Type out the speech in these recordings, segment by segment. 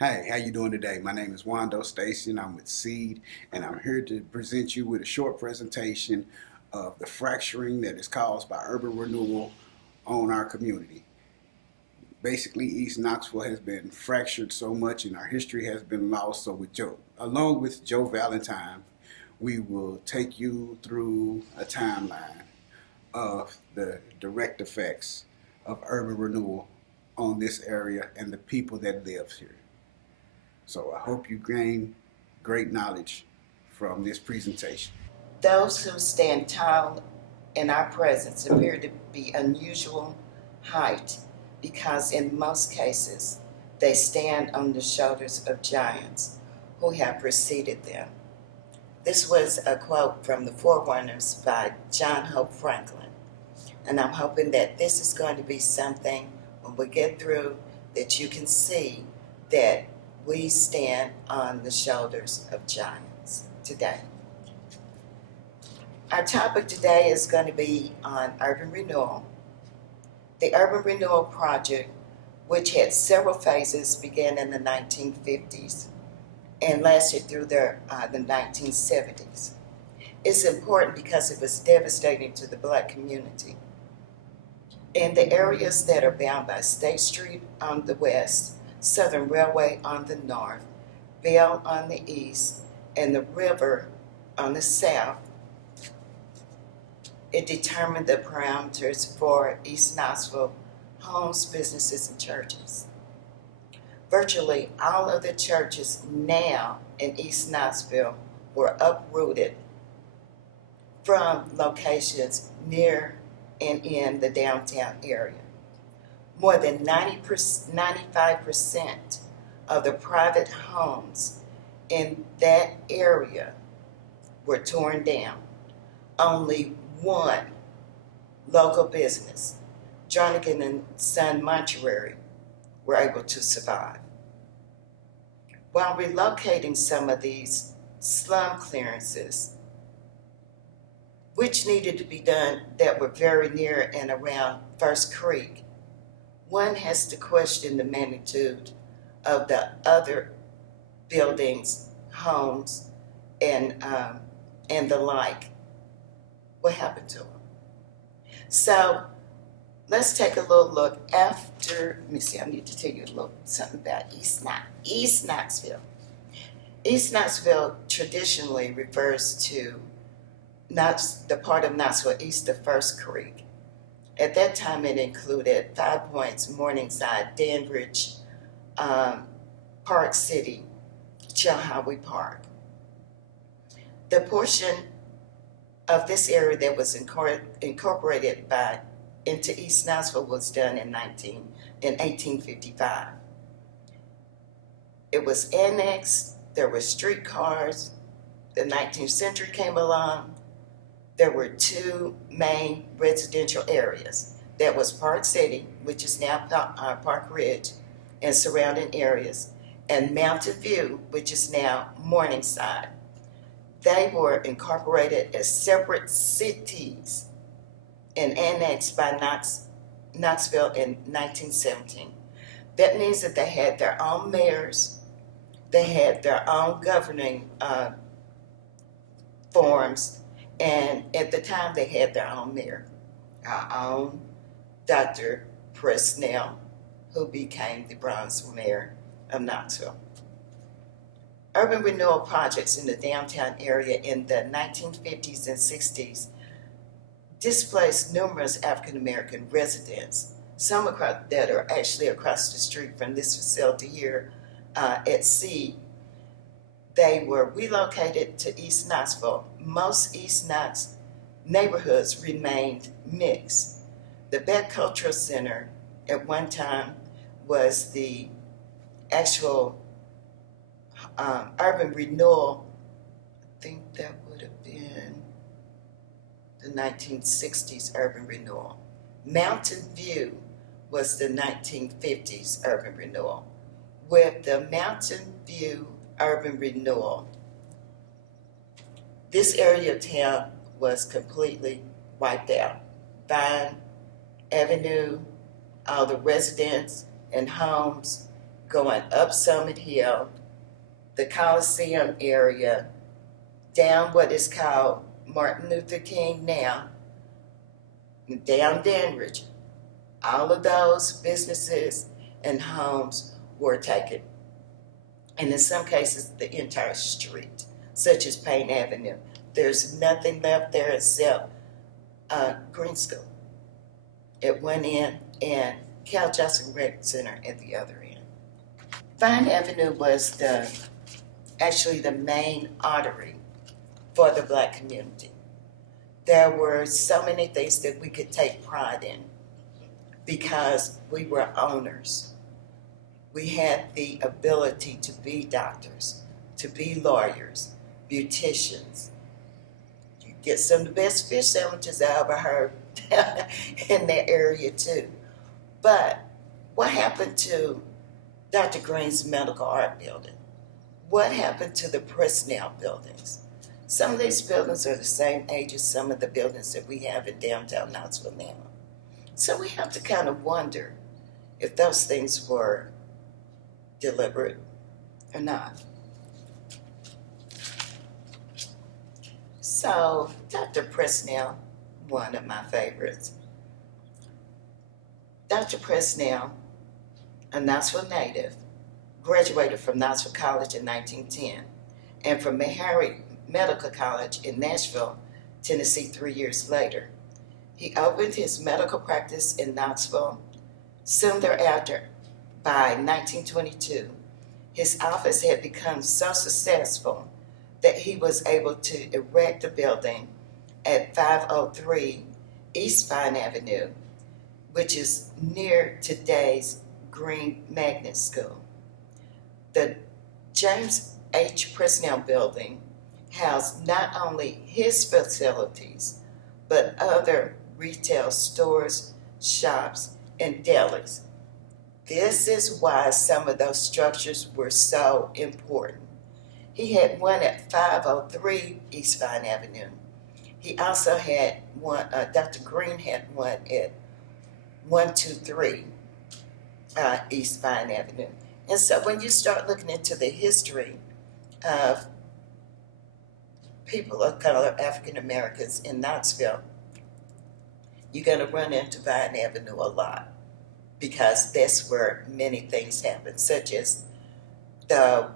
Hey, how you doing today? My name is Wando Stacy and I'm with SEEED, and I'm here to present you with a short presentation of the fracturing that is caused by urban renewal on our community. Basically, East Knoxville has been fractured so much and our history has been lost. So along with Joe Valentine, we will take you through a timeline of the direct effects of urban renewal on this area and the people that live here. So I hope you gain great knowledge from this presentation. Those who stand tall in our presence appear to be unusual height because in most cases they stand on the shoulders of giants who have preceded them. This was a quote from The Forerunners by John Hope Franklin, and I'm hoping that this is going to be something when we get through that you can see that we stand on the shoulders of giants today. Our topic today is going to be on urban renewal. The Urban Renewal Project, which had several phases, began in the 1950s and lasted through the 1970s. It's important because it was devastating to the Black community. In the areas that are bound by State Street on the west, Southern Railway on the north, Bell on the east, and the river on the south, it determined the parameters for East Knoxville homes, businesses, and churches. Virtually all of the churches now in East Knoxville were uprooted from locations near and in the downtown area. More than 95% of the private homes in that area were torn down. Only one local business, Jernigan and Son Mortuary, were able to survive. While relocating some of these slum clearances, which needed to be done that were very near and around First Creek, one has to question the magnitude of the other buildings, homes, and the like. What happened to them? So let's take a little look after. Let me see. I need to tell you a little something about East Knoxville. East Knoxville traditionally refers to the part of Knoxville east of First Creek. At that time, it included 5 Points, Morningside, Dandridge, Park City, Chilhowee Park. The portion of this area that was incorporated into East Knoxville was done in 1855. It was annexed. There were streetcars. The 19th century came along. There were two main residential areas. That was Park City, which is now Park Ridge, and surrounding areas, and Mountain View, which is now Morningside. They were incorporated as separate cities and annexed by Knoxville in 1917. That means that they had their own mayors, they had their own governing forms, and at the time they had their own mayor, our own Dr. Prysnell, who became the bronze mayor of Knoxville. Urban renewal projects in the downtown area in the 1950s and 60s displaced numerous African American residents, some that are actually across the street from this facility here at SEEED. They were relocated to East Knoxville. Most East Knox neighborhoods remained mixed. The Beck Cultural Center at one time was the actual urban renewal. I think that would have been the 1960s urban renewal. Mountain View was the 1950s urban renewal. With the Mountain View urban renewal, this area of town was completely wiped out. Vine Avenue, all the residents and homes going up Summit Hill, the Coliseum area, down what is called Martin Luther King now, down Dandridge. All of those businesses and homes were taken. And in some cases, the entire street, such as Payne Avenue. There's nothing left there except Green School at one end and Cal Johnson Rec Center at the other end. Vine Avenue was actually the main artery for the Black community. There were so many things that we could take pride in because we were owners. We had the ability to be doctors, to be lawyers, beauticians. You get some of the best fish sandwiches I ever heard in that area too. But what happened to Dr. Green's Medical Art Building? What happened to the Prysnell buildings? Some of these buildings are the same age as some of the buildings that we have in downtown Knoxville now. So we have to kind of wonder if those things were deliberate or not. So Dr. Prysnell, one of my favorites. Dr. Prysnell, a Knoxville native, graduated from Knoxville College in 1910 and from Meharry Medical College in Nashville, Tennessee 3 years later. He opened his medical practice in Knoxville. Soon thereafter, by 1922, his office had become so successful that he was able to erect a building at 503 East Vine Avenue, which is near today's Green Magnet School. The James H. Prysnell building housed not only his facilities, but other retail stores, shops, and delis. This is why some of those structures were so important. He had one at 503 East Vine Avenue. He also had one, Dr. Green had one at 123 East Vine Avenue. And so when you start looking into the history of people of color, African Americans in Knoxville, you're going to run into Vine Avenue a lot because that's where many things happen, such as the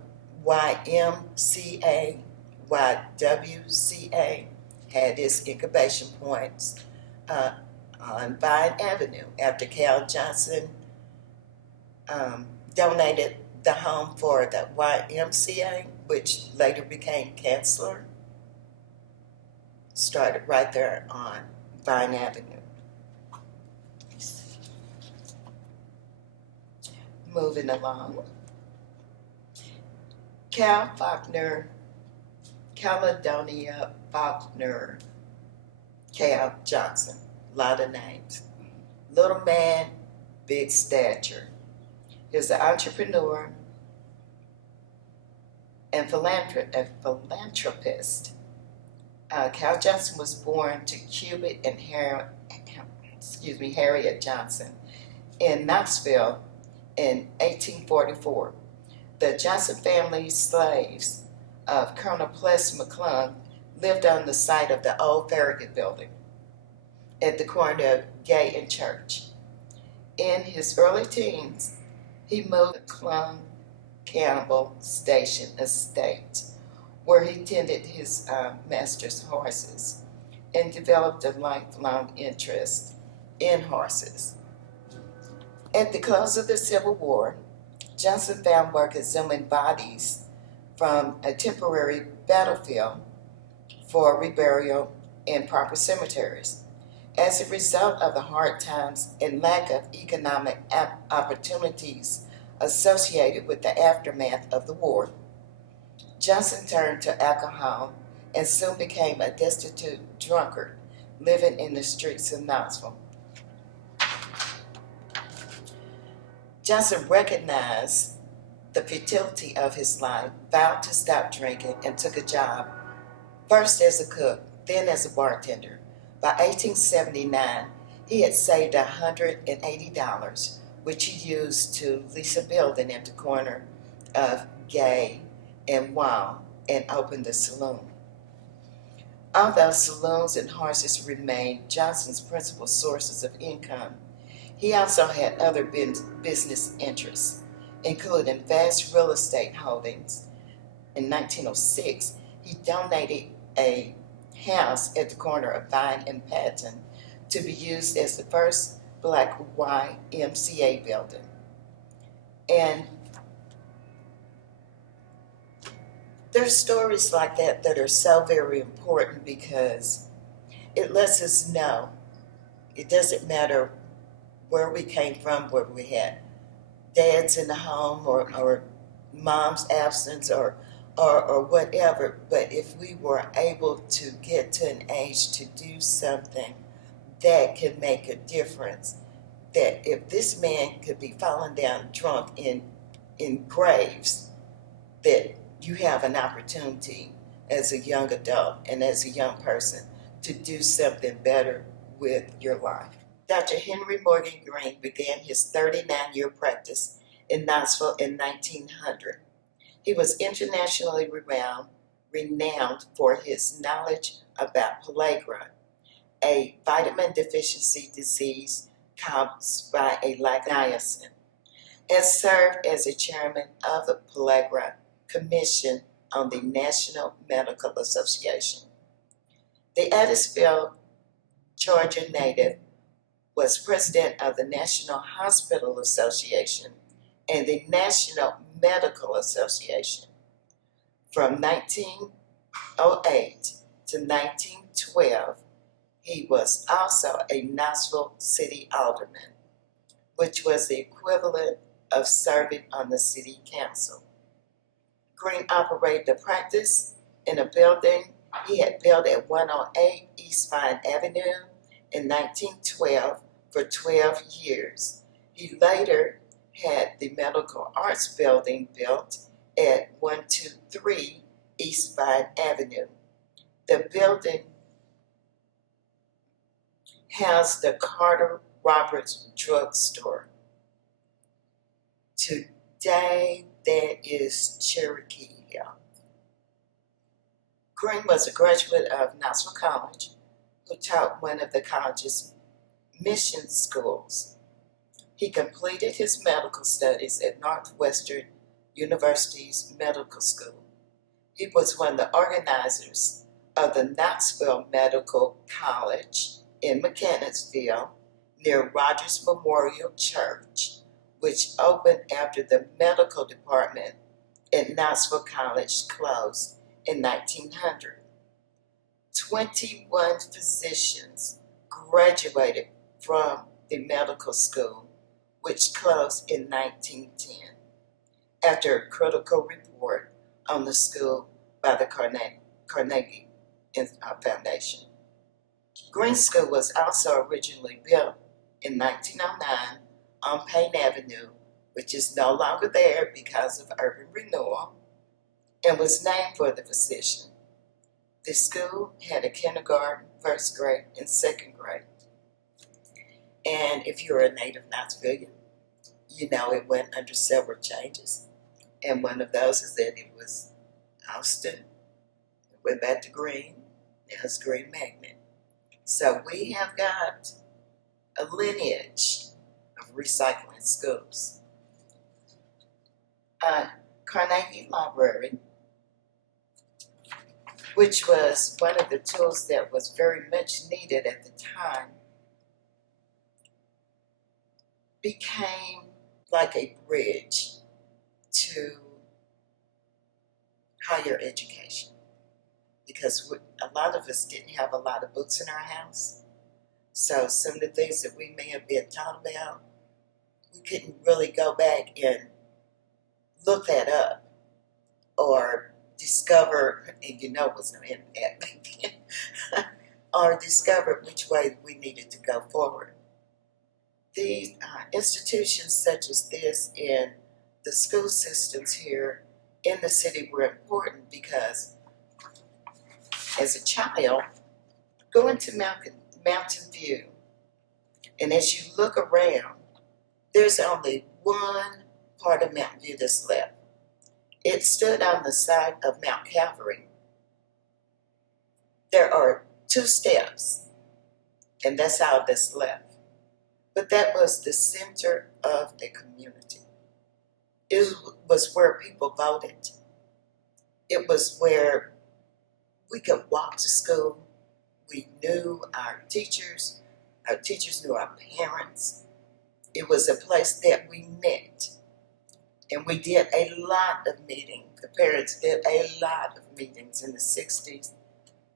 YMCA, YWCA had its incubation points on Vine Avenue after Cal Johnson donated the home for the YMCA, which later became Chancellor. Started right there on Vine Avenue. Moving along. Caledonia Faulkner, Cal Johnson, a lot of names. Little man, big stature. He was an entrepreneur and philanthropist. Cal Johnson was born to Cubit and Harriet Johnson in Knoxville in 1844. The Johnson family slaves of Colonel Pless McClung lived on the site of the old Farragut building at the corner of Gay and Church. In his early teens, he moved to McClung Campbell Station Estate, where he tended his master's horses and developed a lifelong interest in horses. At the close of the Civil War, Johnson found work exhuming bodies from a temporary battlefield for reburial in proper cemeteries. As a result of the hard times and lack of economic opportunities associated with the aftermath of the war, Johnson turned to alcohol and soon became a destitute drunkard living in the streets of Knoxville. Johnson recognized the futility of his life, vowed to stop drinking, and took a job, first as a cook, then as a bartender. By 1879, he had saved $180 which he used to lease a building at the corner of Gay and Wow and open the saloon. Although saloons and horses remained Johnson's principal sources of income, he also had other business interests, including vast real estate holdings. In 1906, he donated a house at the corner of Vine and Patton to be used as the first Black YMCA building. And there's stories like that that are so very important because it lets us know it doesn't matter where we came from, where we had dads in the home or mom's absence or whatever, but if we were able to get to an age to do something that could make a difference, that if this man could be falling down drunk in graves, that you have an opportunity as a young adult and as a young person to do something better with your life. Dr. Henry Morgan Green began his 39-year practice in Knoxville in 1900. He was internationally renowned for his knowledge about pellagra, a vitamin deficiency disease caused by a lack of niacin, and served as a chairman of the Pellagra Commission on the National Medical Association. The Edisville, Georgia native was president of the National Hospital Association and the National Medical Association. From 1908 to 1912, he was also a Knoxville City Alderman, which was the equivalent of serving on the City Council. Green operated the practice in a building he had built at 108 East Vine Avenue in 1912 for 12 years. He later had the Medical Arts Building built at 123 East Vine Avenue. The building housed the Carter Roberts Drug Store. Today, that is Cherokee Hill. Green was a graduate of Knoxville College, who taught one of the college's mission schools. He completed his medical studies at Northwestern University's medical school. He was one of the organizers of the Knoxville Medical College in Mechanicsville near Rogers Memorial Church, which opened after the medical department at Knoxville College closed in 1900. 21 physicians graduated from the medical school, which closed in 1910, after a critical report on the school by the Carnegie Foundation. Green School was also originally built in 1909 on Payne Avenue, which is no longer there because of Urban Renewal, and was named for the physician. The school had a kindergarten, first grade, and second grade. And if you're a native Knoxvillian, you know it went under several changes. And one of those is that it was Austin, it went back to Green, now it's Green Magnet. So we have got a lineage of recycling schools. Carnegie Library, which was one of the tools that was very much needed at the time, became like a bridge to higher education, because a lot of us didn't have a lot of books in our house. So some of the things that we may have been taught about, we couldn't really go back and look that up or discover, and you know what's no internet back then, or discover which way we needed to go forward. These institutions such as this and the school systems here in the city were important because as a child, going to Mountain View, and as you look around, there's only one part of Mountain View that's left. It stood on the side of Mount Calvary. There are 2 steps, and that's all that's left. But that was the center of a community. It was where people voted. It was where we could walk to school. We knew our teachers knew our parents. It was a place that we met. And we did a lot of meetings. The parents did a lot of meetings in the 60s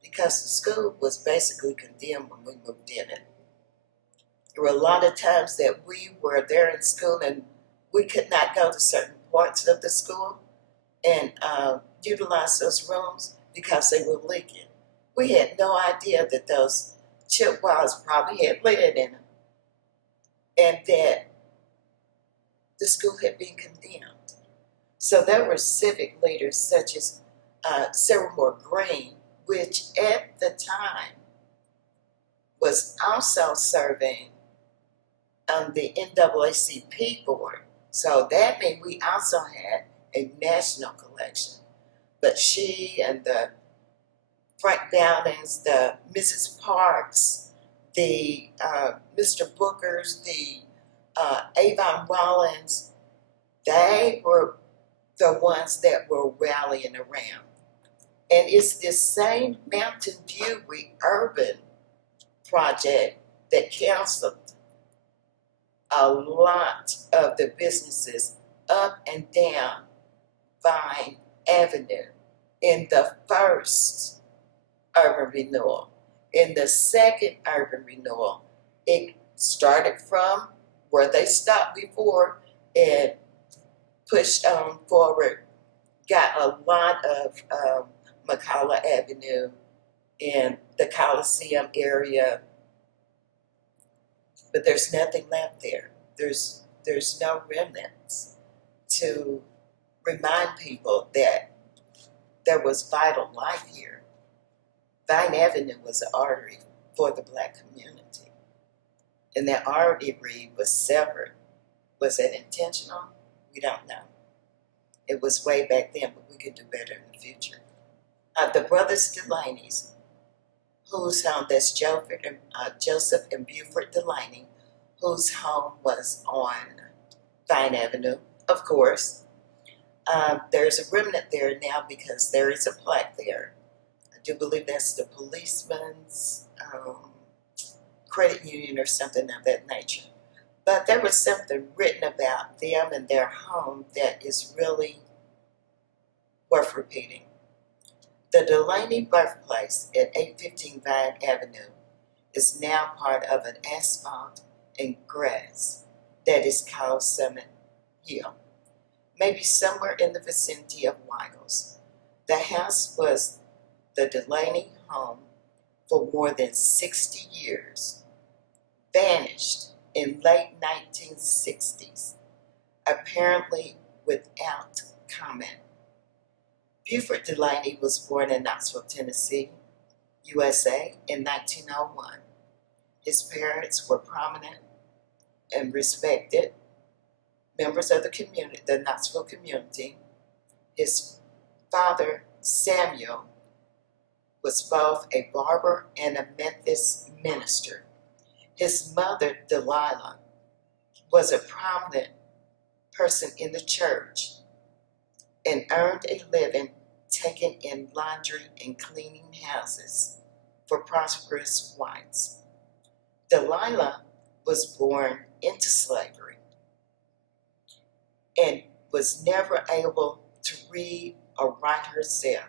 because the school was basically condemned when we moved in it. There were a lot of times that we were there in school and we could not go to certain parts of the school and utilize those rooms because they were leaking. We had no idea that those chip walls probably had lead in them and that the school had been condemned. So there were civic leaders such as Sarah Moore Green, which at the time was also serving on the NAACP board. So that meant we also had a national collection. But she and the Frank Downings, the Mrs. Parks, the Mr. Bookers, the Avon Rollins, they were the ones that were rallying around. And it's this same Mountain View Urban project that counseled a lot of the businesses up and down Vine Avenue in the first Urban Renewal. In the second Urban Renewal, it started from where they stopped before and pushed on forward, got a lot of McCullough Avenue in the Coliseum area, but there's nothing left there. There's no remnants to remind people that there was vital life here. Vine Avenue was an artery for the Black community, and that artery was severed. Was it intentional? We don't know. It was way back then, but we could do better in the future. The brothers Delaneys, whose home, that's Joseph and Beaufort Delaney, whose home was on Vine Avenue, of course. There's a remnant there now because there is a plaque there. I do believe that's the policeman's credit union or something of that nature. But there was something written about them and their home that is really worth repeating. The Delaney Birthplace at 815 Vine Avenue is now part of an asphalt and grass that is called Summit Hill, maybe somewhere in the vicinity of Weigels. The house was the Delaney home for more than 60 years, vanished in late 1960s, apparently without comment. Beaufort Delaney was born in Knoxville, Tennessee, USA in 1901. His parents were prominent and respected members of the community, the Knoxville community. His father, Samuel, was both a barber and a Methodist minister. His mother, Delilah, was a prominent person in the church and earned a living taking in laundry and cleaning houses for prosperous whites. Delilah was born into slavery and was never able to read or write herself.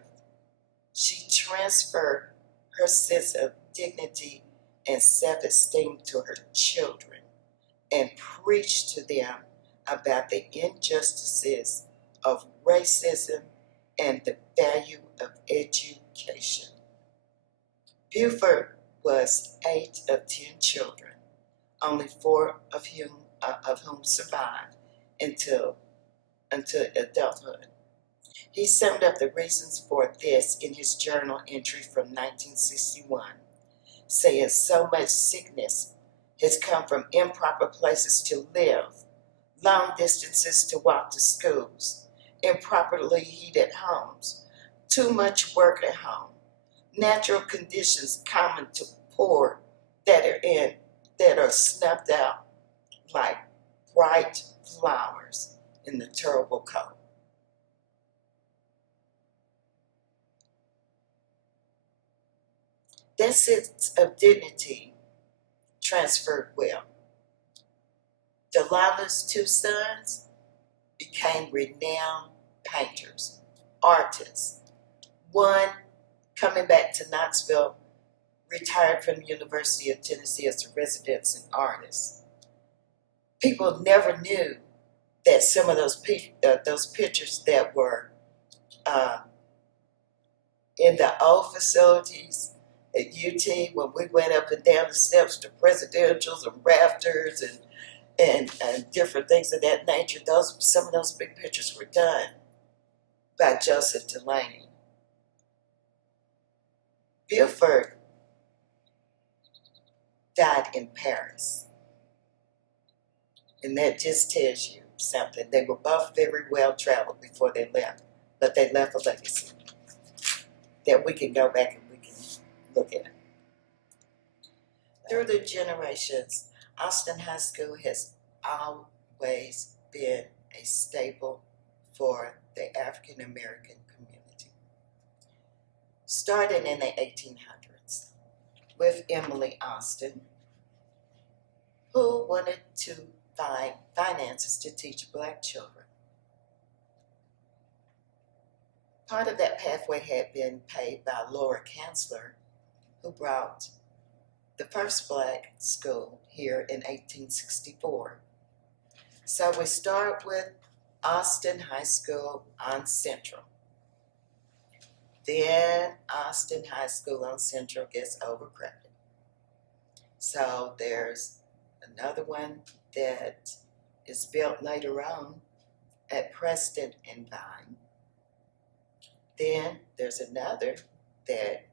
She transferred her sense of dignity and self-esteem to her children and preached to them about the injustices of racism and the value of education. Beaufort was 8 of 10 children, only 4 of whom survived until adulthood. He summed up the reasons for this in his journal entry from 1961, saying so much sickness has come from improper places to live long distances to walk to schools, improperly heated homes, too much work at home, natural conditions common to poor that are snuffed out like bright flowers in the terrible cold. That sense of dignity transferred well. Delilah's two sons became renowned painters, artists. One, coming back to Knoxville, retired from the University of Tennessee as a resident and artist. People never knew that some of those pictures that were in the old facilities at UT, when we went up and down the steps to presidentials and rafters and different things of that nature, some of those big pictures were done by Joseph Delaney. Beaufort died in Paris. And that just tells you something. They were both very well traveled before they left, but they left a legacy that we can go back and we can look at. Through the generations, Austin High School has always been a staple for the African American community. Started in the 1800s with Emily Austin, who wanted to find finances to teach Black children. Part of that pathway had been paid by Laura Kanzler, who brought the first Black school here in 1864. So we start with Austin High School on Central. Then Austin High School on Central gets overcrowded. So there's another one that is built later on at Preston and Vine. Then there's another that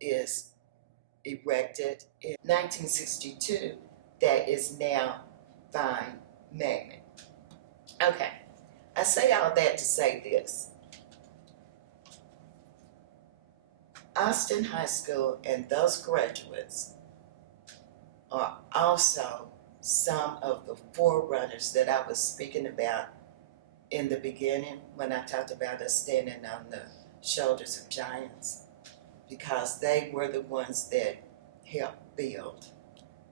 is erected in 1962 that is now Vine Magnet. Okay, I say all that to say this. Austin High School and those graduates are also some of the forerunners that I was speaking about in the beginning when I talked about us standing on the shoulders of giants, because they were the ones that helped build.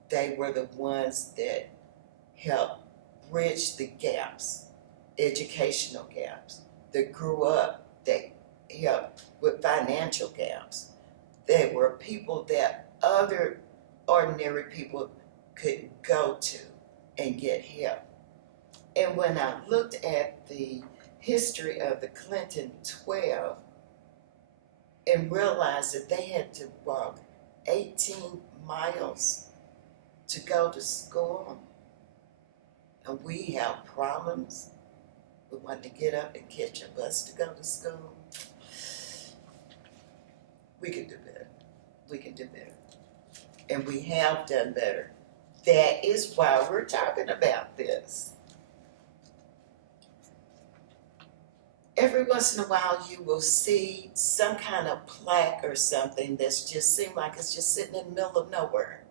They were the ones that helped bridge the gaps, educational gaps, that grew up, that helped with financial gaps. They were people that other ordinary people could go to and get help. And when I looked at the history of the Clinton 12 and realized that they had to walk 18 miles to go to school, and we have problems with wanting to get up and catch a bus to go to school, we can do better. We can do better. And we have done better. That is why we're talking about this. Every once in a while you will see some kind of plaque or something that's just seems like it's just sitting in the middle of nowhere.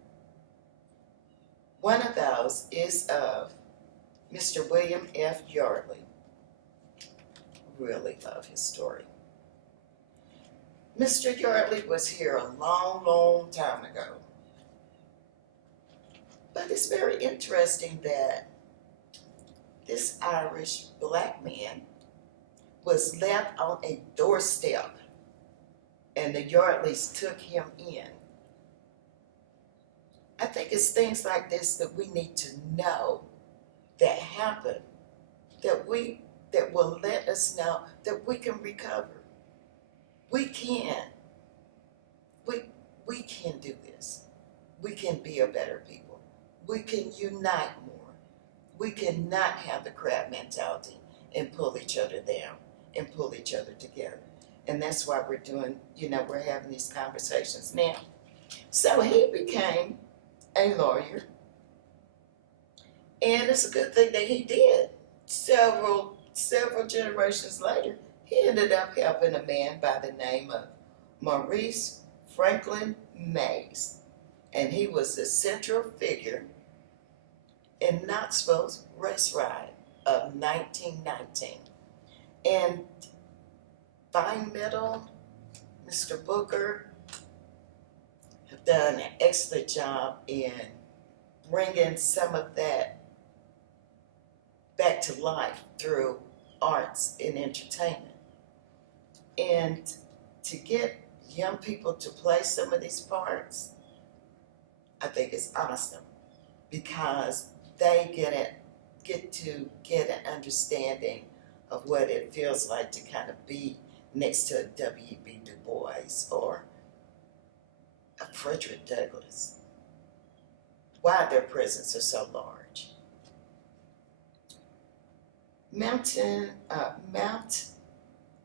One of those is of Mr. William F. Yardley. Really love his story. Mr. Yardley was here a long, long time ago. But it's very interesting that this Irish Black man was left on a doorstep and the Yardleys took him in. I think it's things like this that we need to know that happen, that will let us know that we can recover. We can. We can do this. We can be a better people. We can unite more. We cannot have the crab mentality and pull each other down and pull each other together. And that's why we're doing, we're having these conversations now. So he became a lawyer And it's a good thing that he did. Several generations later, he ended up helping a man by the name of Maurice Franklin Mays. And he was the central figure in Knoxville's race ride of 1919. And Vine Middle, Mr. Booker, have done an excellent job in bringing some of that back to life through arts and entertainment. And to get young people to play some of these parts, I think it's awesome because they get to get an understanding of what it feels like to kind of be next to a W.B. Du Bois or a Frederick Douglass. Why their prisons are so large. Mount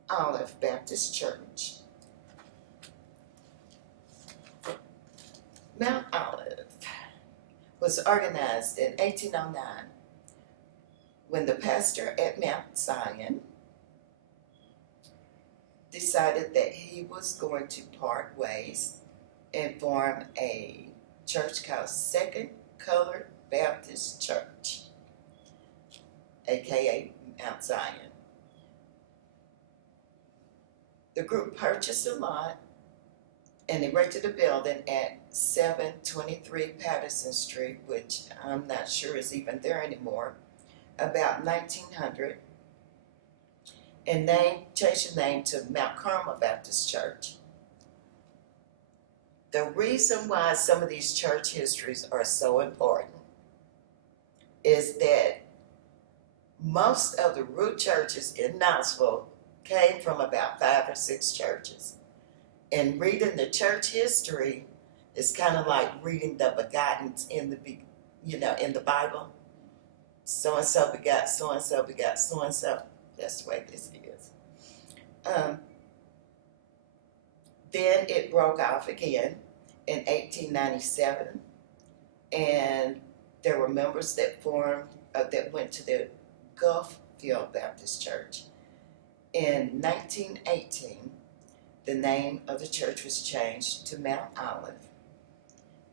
Olive Baptist Church. Mount Olive was organized in 1809 when the pastor at Mount Zion decided that he was going to part ways and form a church called Second Colored Baptist Church, aka Mount Zion. The group purchased a lot and erected a building at 723 Patterson Street, which I'm not sure is even there anymore, about 1900, and changed the name to Mount Carmel Baptist Church. The reason why some of these church histories are so important is that most of the root churches in Knoxville came from about 5 or 6 churches. And reading the church history is kind of like reading the begottens in the Bible. So and so begot so and so begot so and so. That's the way this is. Then it broke off again in 1897, and there were members that went to the Gulffield Baptist Church. In 1918, the name of the church was changed to Mount Olive.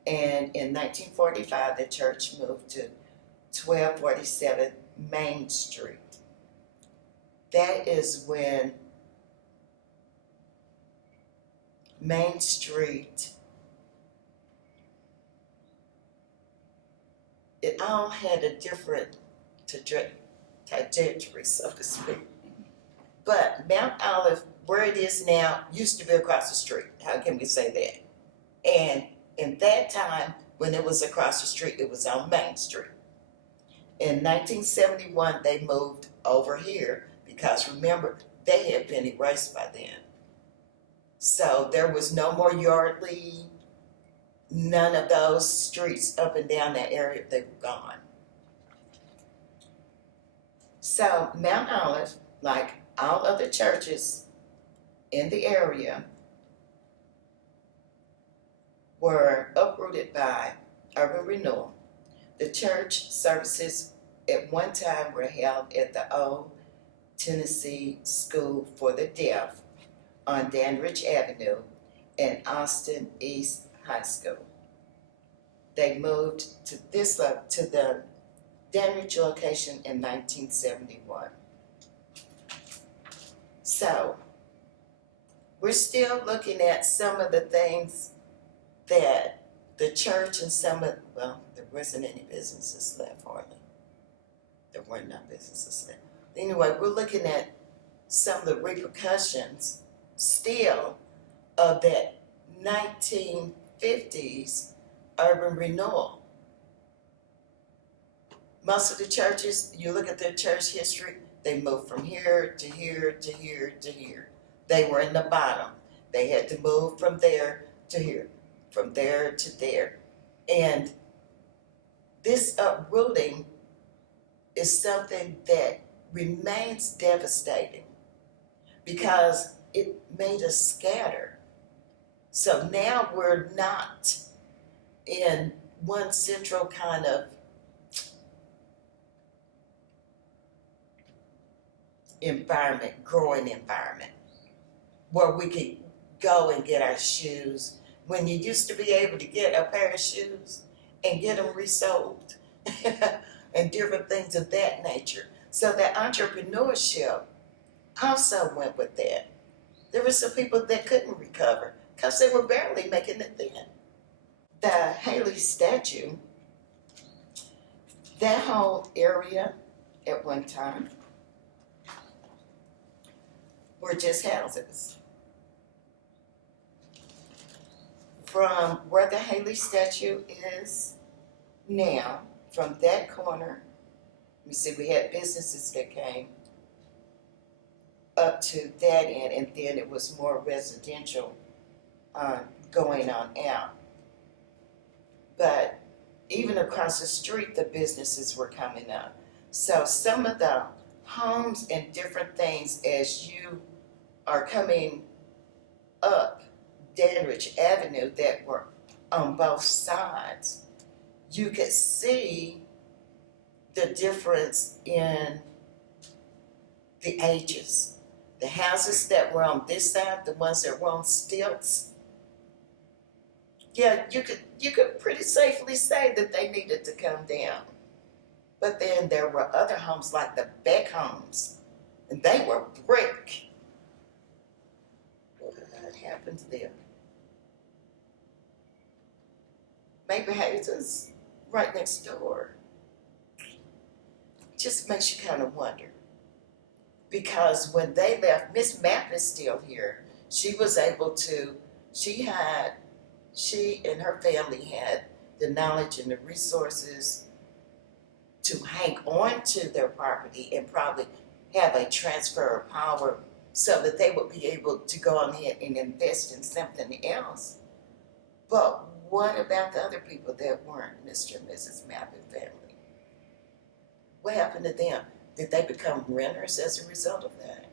And in 1945, the church moved to 1247 Main Street. That is when Main Street, it all had a different trajectory, so to speak. But Mount Olive, where it is now, used to be across the street. How can we say that? And in that time, when it was across the street, it was on Main Street. In 1971, they moved over here because remember, they had been erased by then. So there was no more Yardley, none of those streets up and down that area, they were gone. So Mount Olive, like all other churches in the area, were uprooted by Urban Renewal. The church services at one time were held at the old Tennessee School for the Deaf on Dandridge Avenue and Austin East High School. They moved to the Dandridge location in 1971. So, we're still looking at some of the things that the church and there wasn't any businesses left, hardly. There were no businesses left. Anyway, we're looking at some of the repercussions still of that 1950s urban renewal. Most of the churches, you look at their church history, they moved from here to here to here to here. They were in the bottom. They had to move from there to here, from there to there. And this uprooting is something that remains devastating because it made us scatter. So now we're not in one central kind of environment, growing environment, where we could go and get our shoes. When you used to be able to get a pair of shoes and get them resold and different things of that nature. So that entrepreneurship also went with that. There were some people that couldn't recover because they were barely making it then. The Hayley Statue, that whole area at one time were just houses. From where the Hayley Statue is now, from that corner, let me see, we had businesses that came up to that end, and then it was more residential going on out. But even across the street, the businesses were coming up. So some of the homes and different things as you are coming up Dandridge Avenue that were on both sides, you could see the difference in the ages. The houses that were on this side, the ones that were on stilts, yeah, you could pretty safely say that they needed to come down. But then there were other homes like the Beck homes, and they were brick. What happened to them? Maybe Hazel's right next door. Just makes you kind of wonder. Because when they left, Miss Mapp is still here. She was able to, she and her family had the knowledge and the resources to hang on to their property and probably have a transfer of power so that they would be able to go on ahead and invest in something else. But what about the other people that weren't Mr. and Mrs. Mapp and family? What happened to them? Did they become renters as a result of that?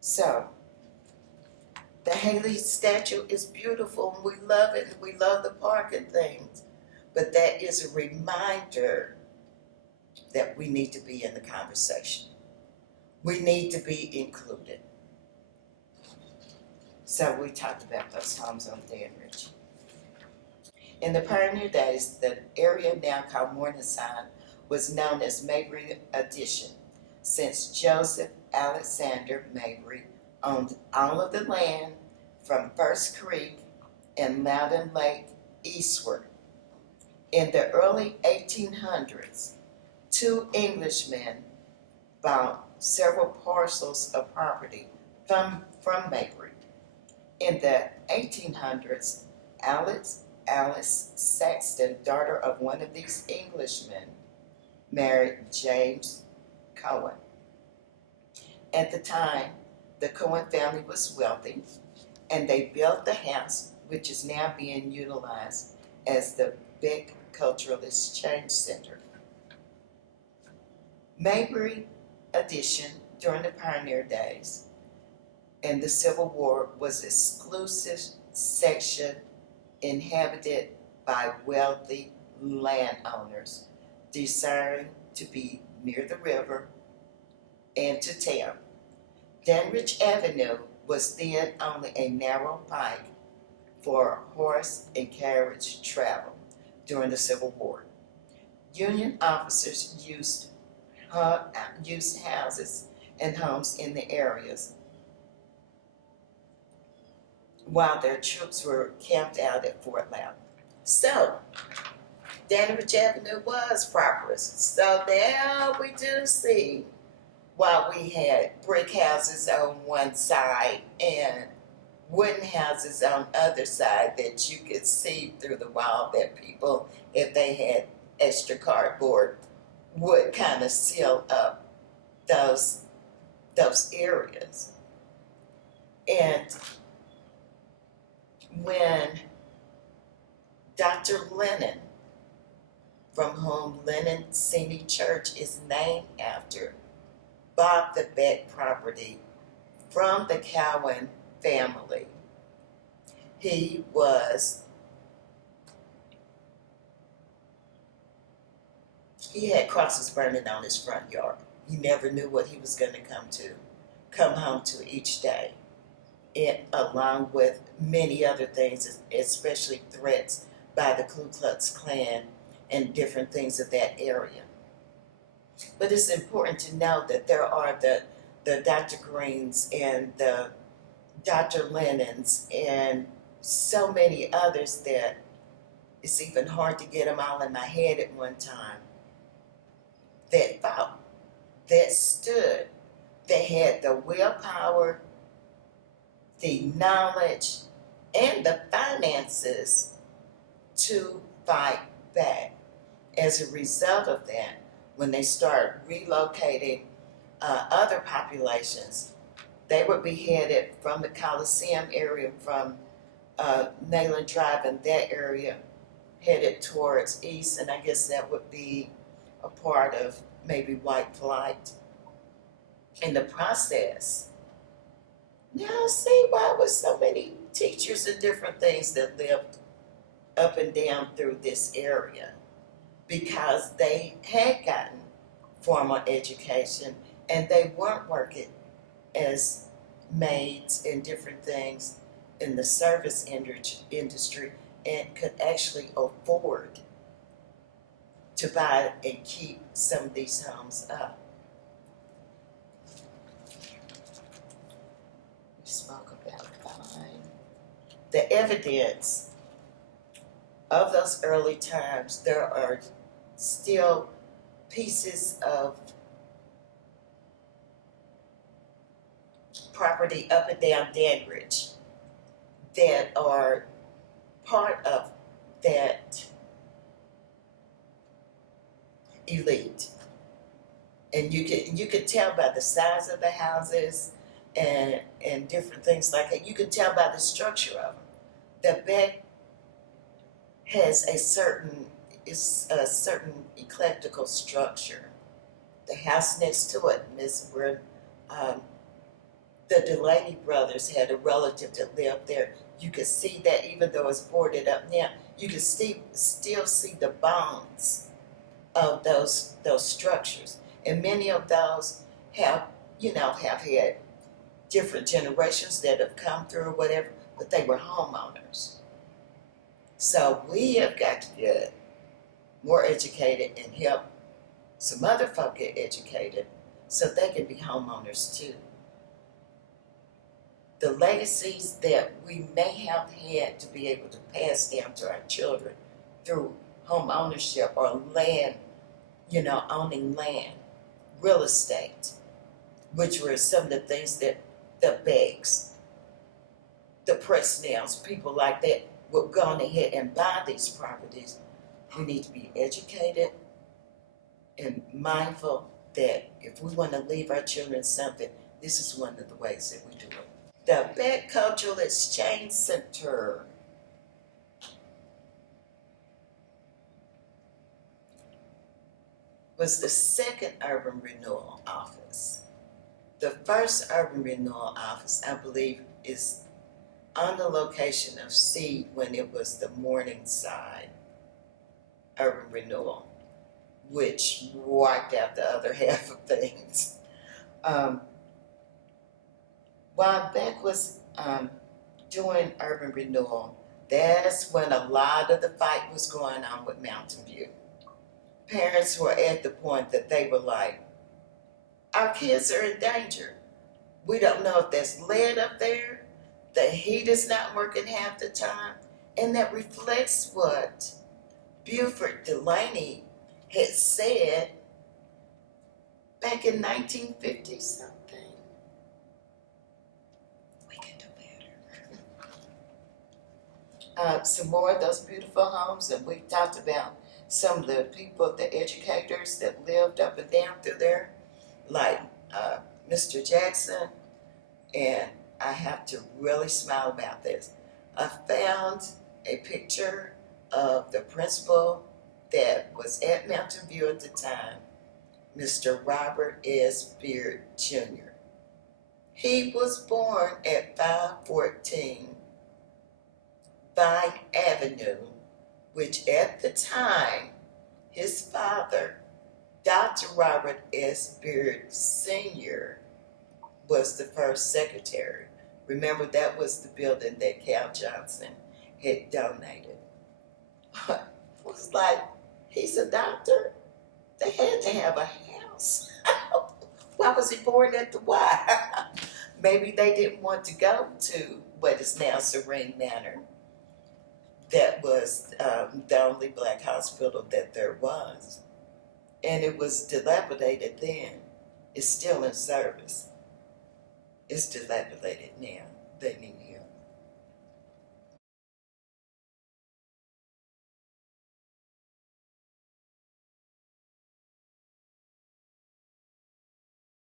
So, the Hayley Statue is beautiful, and we love it, and we love the park and things. But that is a reminder that we need to be in the conversation. We need to be included. So we talked about those homes on Dandridge. In the pioneer days, the area now called Morningside was known as Mabry Addition, since Joseph Alexander Mabry owned all of the land from First Creek and Loudon Lake eastward. In the early 1800s, two Englishmen bought several parcels of property from Mabry. In the 1800s, Alice Saxton, daughter of one of these Englishmen, married James Cohen. At the time, the Cohen family was wealthy, and they built the house, which is now being utilized as the Beck Cultural Exchange Center. Mabry Addition during the pioneer days and the Civil War was an exclusive section inhabited by wealthy landowners desiring to be near the river and to town. Dandridge Avenue was then only a narrow pike for horse and carriage travel during the Civil War. Union officers used houses and homes in the areas while their troops were camped out at Fort Loudon. So, Dandridge Avenue was prosperous. So there we do see, while we had brick houses on one side and wooden houses on the other side that you could see through the wall, that people, if they had extra cardboard, would kind of seal up those areas. And when Dr. Lennon, from whom Lennon Senior Church is named after, bought the Beck property from the Cowan family, he had crosses burning on his front yard. He never knew what he was going to come home to each day. It, along with many other things, especially threats by the Ku Klux Klan and different things of that area. But it's important to know that there are the Dr. Greens and the Dr. Lennons and so many others that it's even hard to get them all in my head at one time, that fought, that stood, that had the willpower, the knowledge, and the finances to fight back. As a result of that, when they start relocating other populations, they would be headed from the Coliseum area, from Nayland Drive and that area, headed towards east, and I guess that would be a part of maybe White Flight. In the process, now I see why with so many teachers and different things that lived up and down through this area, because they had gotten formal education and they weren't working as maids and different things in the service industry and could actually afford to buy and keep some of these homes up. We spoke about Vine. The evidence of those early times, there are still pieces of property up and down Dandridge that are part of that elite. And you could tell by the size of the houses and different things like that. You could tell by the structure of them. The back has a certain eclectical structure. The house next to it, where the Delaney brothers had a relative that lived there. You could see that even though it's boarded up now, you could still see the bones of those structures. And many of those have had different generations that have come through or whatever, but they were homeowners. So we have got to get more educated and help some other folk get educated so they can be homeowners too. The legacies that we may have had to be able to pass down to our children through home ownership or land, owning land, real estate, which were some of the things that the Beggs, the Prysnells, people like that would go on ahead and buy these properties. We need to be educated and mindful that if we want to leave our children something, this is one of the ways that we do it. The Beck Cultural Exchange Center. Was the second Urban Renewal office. The first Urban Renewal office, I believe, is on the location of SEEED when it was the Morningside Urban Renewal, which wiped out the other half of things. While Beck was doing Urban Renewal, that's when a lot of the fight was going on with Mountain View. Parents were at the point that they were like, our kids are in danger. We don't know if there's lead up there, the heat is not working half the time, and that reflects what Beaufort Delaney had said back in 1950 something. We can do better. Some more of those beautiful homes, and we talked about some of the people, the educators that lived up and down through there, like Mr. Jackson, and I have to really smile about this. I found a picture of the principal that was at Mountain View at the time, Mr. Robert S. Beard Jr. He was born at 514 Vine Avenue, which at the time, his father Dr. Robert S. Beard Sr. was the first secretary. Remember, that was the building that Cal Johnson had donated. It was like, he's a doctor? They had to have a house. Why was he born at the Y? Maybe they didn't want to go to what is now Serene Manor. That was the only black hospital that there was. And it was dilapidated then. It's still in service. It's dilapidated now. They need help.